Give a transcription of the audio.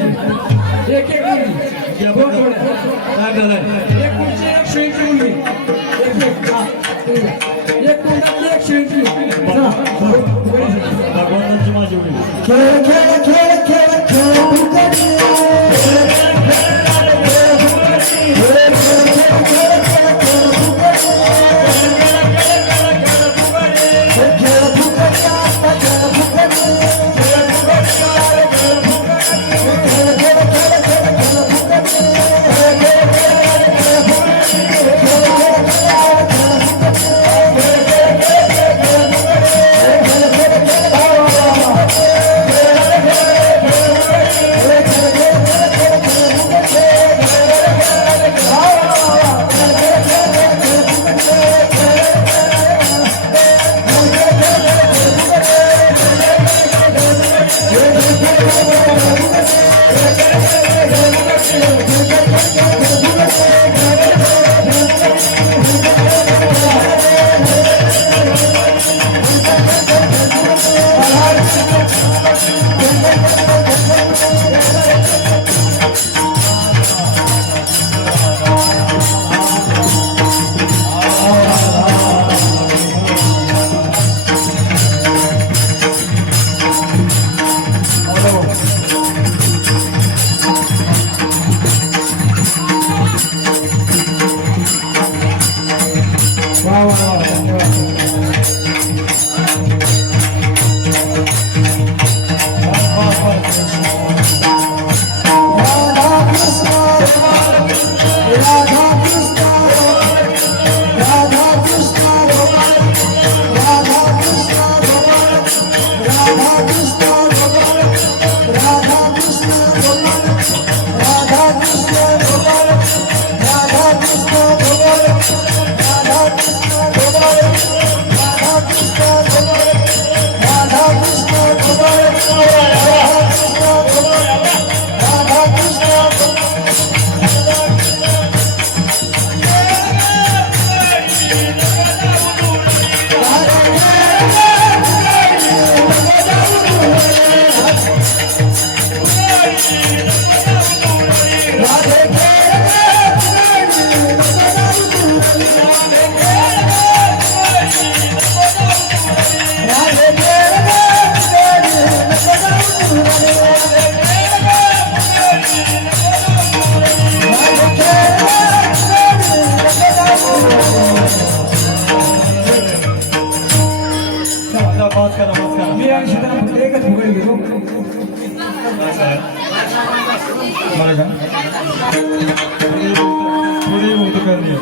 एक एक मुली. या बोट बोट काय करायचं? एक कुंची एक शेळीची मुली. एक एक. एक कुंडातली एक शेळीची भगवंतांची माझी मुली. जाएगा थोड़ी बहुत कर लिया